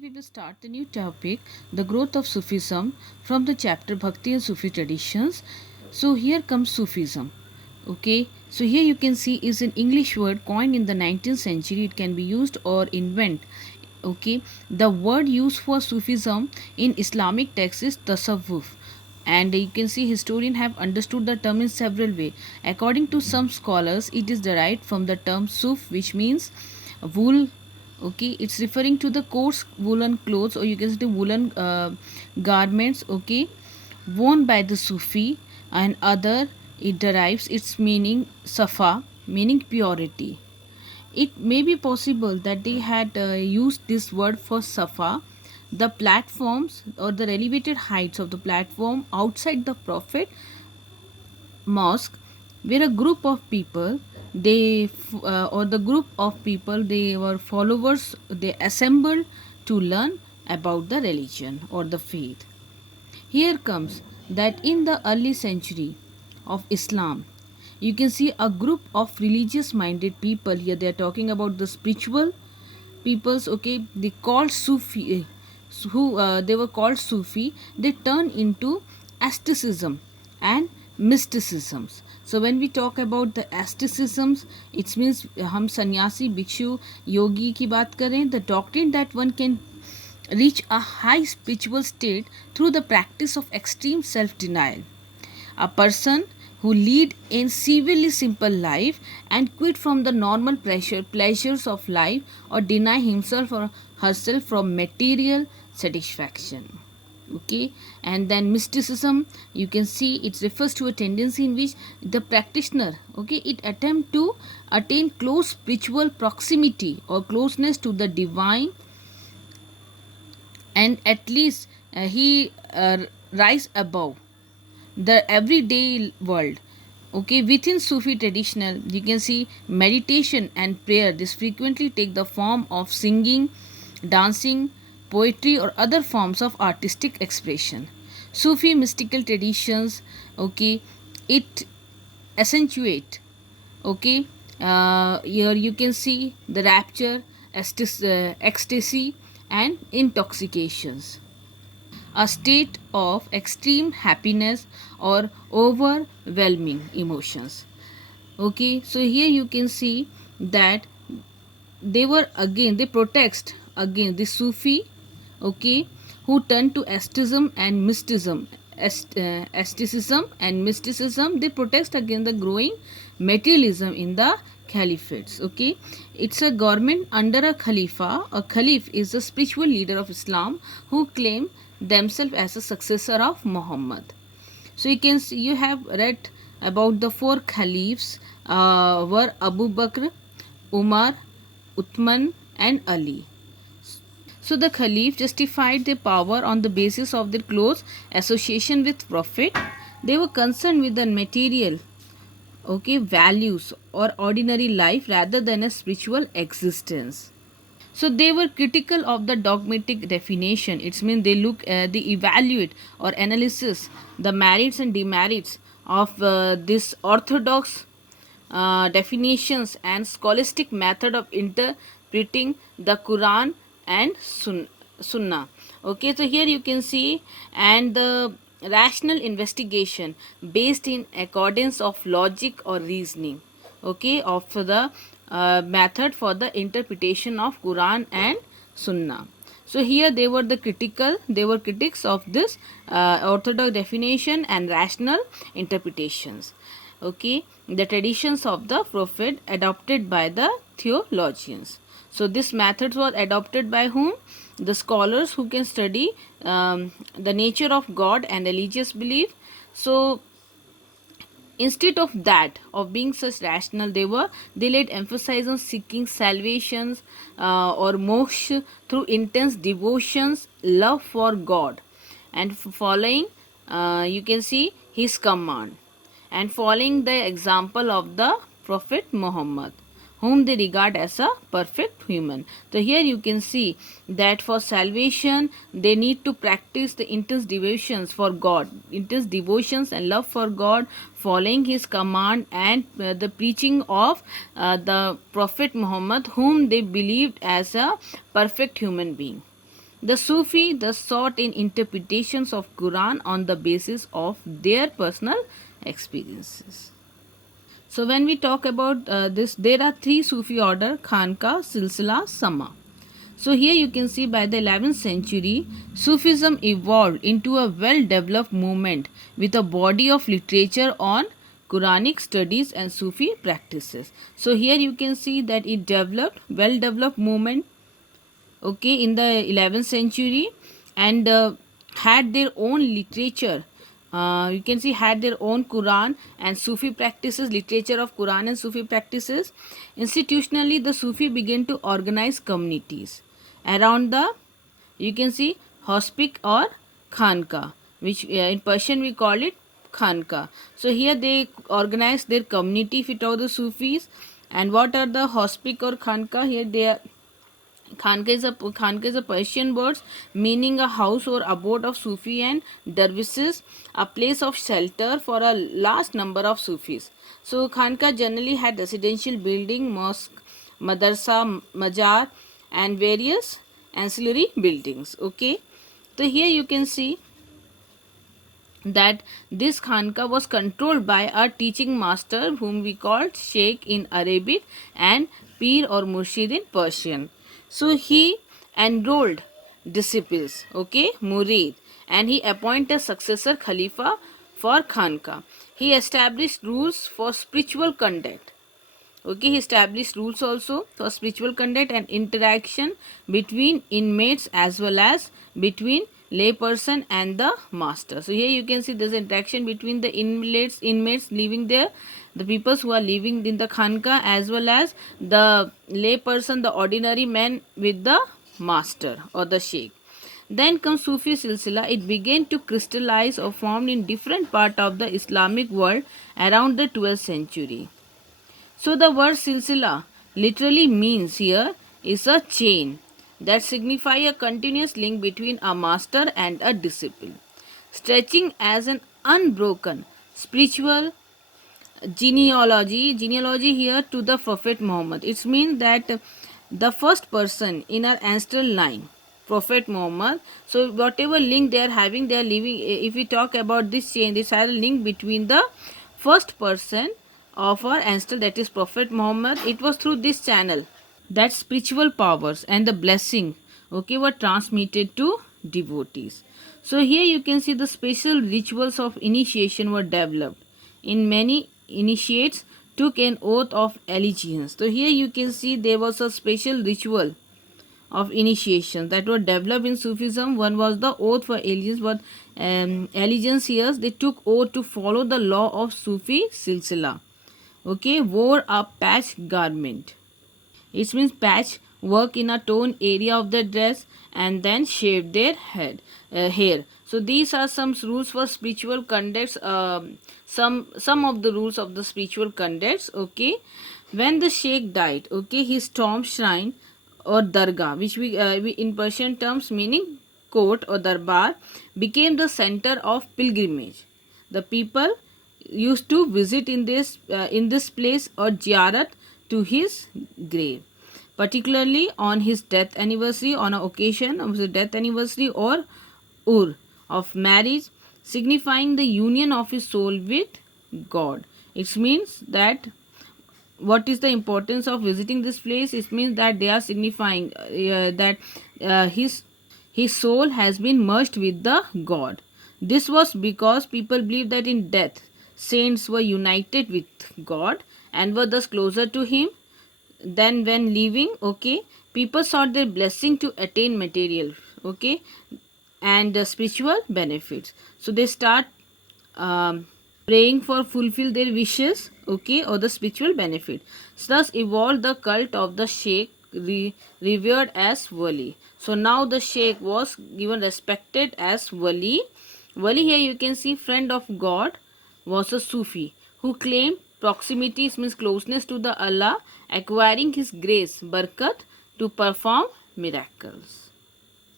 We will start the new topic, the growth of Sufism, from the chapter Bhakti and Sufi traditions. So here comes Sufism. Okay, so here you can see is an English word coined in the 19th century. It can be used or invent. Okay, the word used for Sufism in Islamic texts is tasawwuf, and you can see historians have understood the term in several ways. According to some scholars, it is derived from the term suf, which means wool. Okay, it's referring to the coarse woolen clothes, or you can say the woolen garments, okay, worn by the Sufi. And other, it derives its meaning safa, meaning purity. It may be possible that they had used this word for safa, the platforms or the elevated heights of the platform outside the prophet mosque, where a group of people, or the group of people, they were followers, they assembled to learn about the religion or the faith. Here comes that in the early century of Islam, you can see a group of religious minded people. Here they are talking about the spiritual peoples, okay, they called Sufi, who they were called Sufi. They turn into asceticism and mysticisms. So when we talk about the asceticisms, it means हम सन्यासी भिक्षु योगी की बात करें, the doctrine that one can reach a high spiritual state through the practice of extreme self denial. A person who lead a severely simple life and quit from the normal pleasures of life, or deny himself or herself from material satisfaction. Okay, and then mysticism, you can see it refers to a tendency in which the practitioner, okay, it attempt to attain close spiritual proximity or closeness to the divine, and at least he rise above the everyday world. Okay, within Sufi traditional, you can see meditation and prayer, this frequently take the form of singing, dancing, poetry, or other forms of artistic expression. Sufi mystical traditions, okay, it accentuate, okay, here you can see the rapture, ecstasy, and intoxications, a state of extreme happiness or overwhelming emotions. Okay, so here you can see that they protest against the Sufi, okay, who turn to asceticism and mysticism. Asceticism and mysticism, they protest against the growing materialism in the caliphates. Okay, it's a government under a khalifa. A caliph is the spiritual leader of Islam who claim themselves as a successor of Muhammad. So you can see, you have read about the four caliphs were Abu Bakr, Umar, Uthman, and Ali. So the Caliph justified their power on the basis of their close association with Prophet. They were concerned with the material, okay, values or ordinary life rather than a spiritual existence. So they were critical of the dogmatic definition. It means they evaluate or analysis the merits and demerits of this orthodox definitions and scholastic method of interpreting the Quran and Sunnah. Okay, so here you can see, and the rational investigation based in accordance of logic or reasoning, okay, of the method for the interpretation of Quran and Sunnah. So here they were critics of this orthodox definition and rational interpretations. Okay, the traditions of the prophet adopted by the theologians. So this methods were adopted by whom? The scholars who can study the nature of God and religious belief. So instead of that, of being such rational, they laid emphasis on seeking salvations or moksha through intense devotions, love for God, and following, you can see, his command, and following the example of the Prophet Muhammad, whom they regard as a perfect human. So here you can see that for salvation they need to practice the intense devotions for God, intense devotions and love for God, following his command, and the preaching of the Prophet Muhammad, whom they believed as a perfect human being. The Sufi thus sought in interpretations of Quran on the basis of their personal experiences. So when we talk about this, there are three Sufi order: Khanka, Silsila, Sama. So here you can see by the 11th century, Sufism evolved into a well-developed movement with a body of literature on Quranic studies and Sufi practices. So here you can see that it developed, well-developed movement, okay, in the 11th century, and had their own literature. You can see had their own Quran and Sufi practices, literature of Quran and Sufi practices. Institutionally, the Sufi began to organize communities around the, you can see, hospice or khanka, which in Persian we call it khanka. So here they organize their community, if we talk the Sufis. And what are the hospice or khanka? Here they are. Khanka is a Persian word meaning a house or abode of Sufi and dervishes, a place of shelter for a large number of Sufis. So Khanka generally had residential building, mosque, madrasa, majar, and various ancillary buildings. Okay, so here you can see that this khanka was controlled by a teaching master whom we called Sheikh in Arabic and Pir or Murshid in Persian. So he enrolled disciples, okay, murid, and he appointed a successor Khalifa for khanka. He established rules for spiritual conduct. Okay, he established rules also for spiritual conduct and interaction between inmates as well as between layperson and the master. So here you can see there's interaction between the inmates living there, the people who are living in the khanka, as well as the layperson, the ordinary man, with the master or the sheikh. Then comes Sufi Silsila. It began to crystallize or formed in different part of the Islamic world around the 12th century. So the word silsila literally means here is a chain that signify a continuous link between a master and a disciple, stretching as an unbroken spiritual genealogy here to the Prophet Muhammad. It means that the first person in our ancestral line, Prophet Muhammad. So whatever link they are having, they are living. If we talk about this chain, this has a link between the first person of our ancestor, that is Prophet Muhammad. It was through this channel that spiritual powers and the blessing, okay, were transmitted to devotees. So here you can see the special rituals of initiation were developed. In many initiates took an oath of allegiance. So here you can see there was a special ritual of initiation that were developed in Sufism. One was the oath for allegiance, but allegiance here they took oath to follow the law of Sufi Silsila. Okay, wore a patch garment. It means patch work in a torn area of the dress and then shave their hair. So these are some rules for spiritual conducts. Some of the rules of the spiritual conducts. Okay, when the sheikh died, okay, his tomb shrine or dargah, which we in Persian terms meaning court or darbar, became the center of pilgrimage. The people used to visit in this place or ziyarat to his grave, particularly on his death anniversary, on an occasion of his death anniversary, or of marriage, signifying the union of his soul with God. It means that what is the importance of visiting this place? It means that they are signifying that his soul has been merged with the God. This was because people believed that in death saints were united with God and were thus closer to him than when living. Okay, people sought their blessing to attain material, okay, and spiritual benefits. So they start praying for fulfill their wishes, okay, or the spiritual benefit. So thus evolved the cult of the sheikh, revered as wali. So now the sheikh was given respected as wali. Wali here you can see friend of God was a Sufi who claimed proximity, means closeness to the Allah, acquiring his grace, barakat, to perform miracles.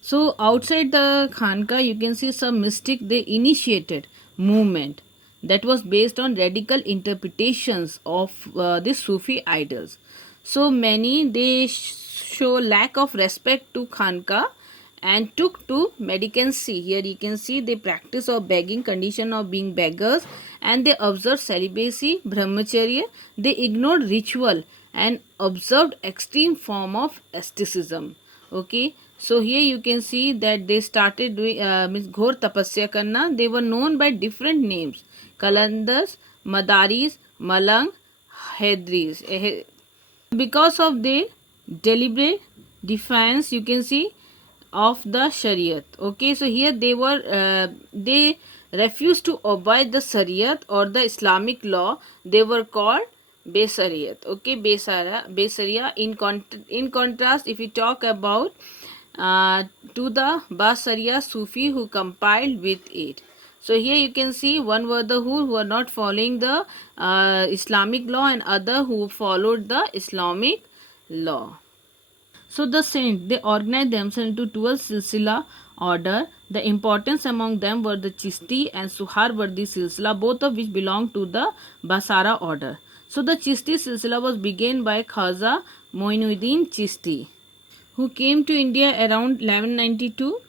So outside the Khanka, you can see some mystic, they initiated movement that was based on radical interpretations of the Sufi idols. So many, they show lack of respect to Khanka and took to mendicancy. Here you can see the practice of begging, condition of being beggars, and they observed celibacy, brahmacharya. They ignored ritual and observed extreme form of asceticism. Okay, so here you can see that they started doing means ghor tapasya karna. They were known by different names: Kalandas, Madaris, Malang, Hedris. Because of their deliberate defiance, you can see, of the Shariat. Okay, so here they refused to obey the Shariat or the Islamic law. They were called Besariyat. Okay, Besaria. In contrast, if we talk about to the Basaria Sufi who compiled with it. So here you can see one were the who are not following the Islamic law, and other who followed the Islamic law. So the saints, they organized themselves into 12 silsila order. The importance among them were the Chishti and Suharwardi silsila, both of which belong to the Basara order. So the Chishti silsila was begun by Khaja Moinuddin Chishti, who came to India around 1192.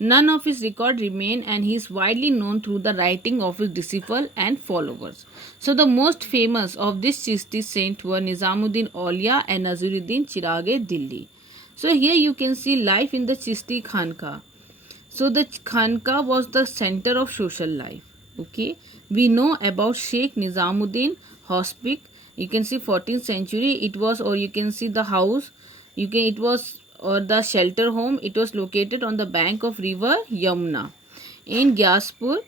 None of his record remain, and he is widely known through the writing of his disciples and followers. So the most famous of these Chishti saints were Nizamuddin Aulia and Naziruddin Chirage Dilli. So here you can see life in the Chishti Khanka. So the Khanka was the center of social life. Okay, we know about Sheikh Nizamuddin Hospice. You can see 14th century. It was, or you can see the house. It was, or the shelter home. It was located on the bank of river Yamuna in Gyaspur,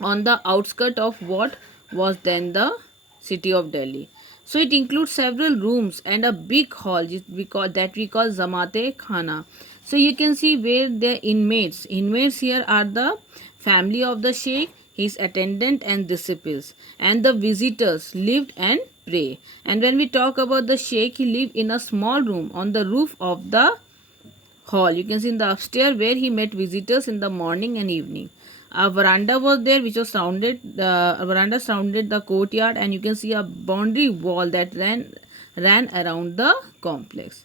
on the outskirts of what was then the city of Delhi. So it includes several rooms and a big hall we call Zamate Khana. So you can see where the inmates. Inmates here are the family of the Sheikh, his attendant and disciples, and the visitors lived and pray. And when we talk about the Sheikh, he lived in a small room on the roof of the hall. You can see in the upstairs where he met visitors in the morning and evening. A veranda was there which was surrounded, a veranda surrounded the courtyard, and you can see a boundary wall that ran around the complex.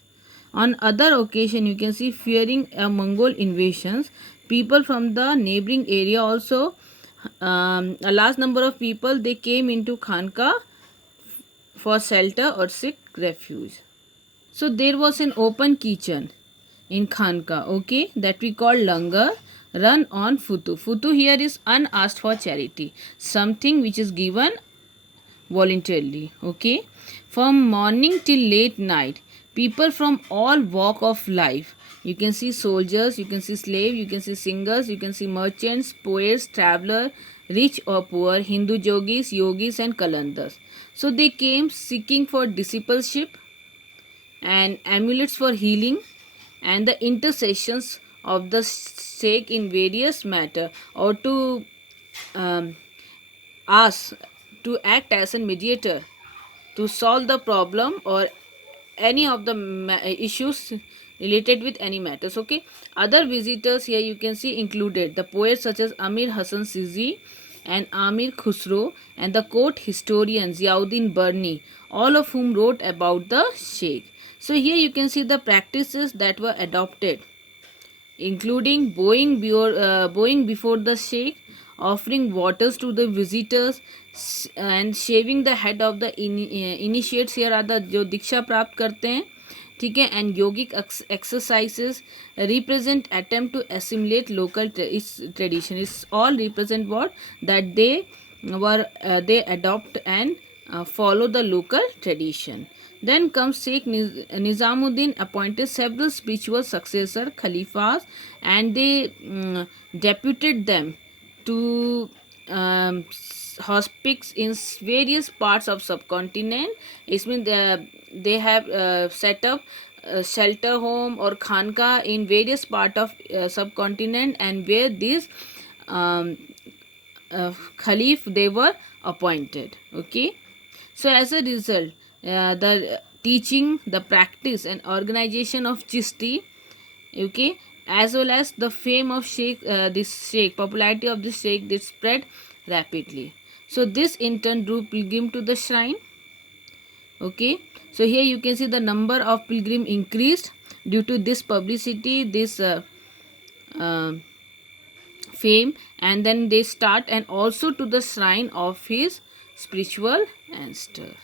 On other occasion, you can see fearing a Mongol invasions, people from the neighboring area also, a large number of people, they came into Khanka for shelter or seek refuge. So there was an open kitchen in Khanka, okay, that we call langar, run on futu. Futu here is unasked for charity, something which is given voluntarily, okay. From morning till late night, people from all walk of life. You can see soldiers, you can see slave, you can see singers, you can see merchants, poets, traveler, rich or poor, Hindu yogis and kalandas. So they came seeking for discipleship and amulets for healing and the intercessions of the Sheikh in various matter, or to ask to act as a mediator to solve the problem or any of the issues related with any matters. Okay, other visitors here you can see included the poets such as Amir Hassan Sizi and Amir Khusro, and the court historian Ziauddin Barni, all of whom wrote about the Sheikh. So here you can see the practices that were adopted, including bowing before the Sheikh, offering waters to the visitors, and shaving the head of the initiates. Here are the जो दीक्षा प्राप्त करते हैं, ठीक है, and yogic exercises represent attempt to assimilate local tradition. It's all represent what, that they adopt and follow the local tradition. Then comes Sheikh Nizamuddin appointed several spiritual successor Khalifas, and they deputed them to hospices in various parts of subcontinent. It means they have set up shelter home or khanka in various part of subcontinent, and where these Khalif they were appointed. Okay, so as a result, the teaching, the practice and organization of Chishti, okay, as well as the fame of this Sheikh, popularity of this Sheikh, they spread rapidly. So this in turn drew pilgrim to the shrine. Okay, so here you can see the number of pilgrim increased due to this publicity, this uh, fame, and then they start, and also to the shrine of his spiritual ancestor.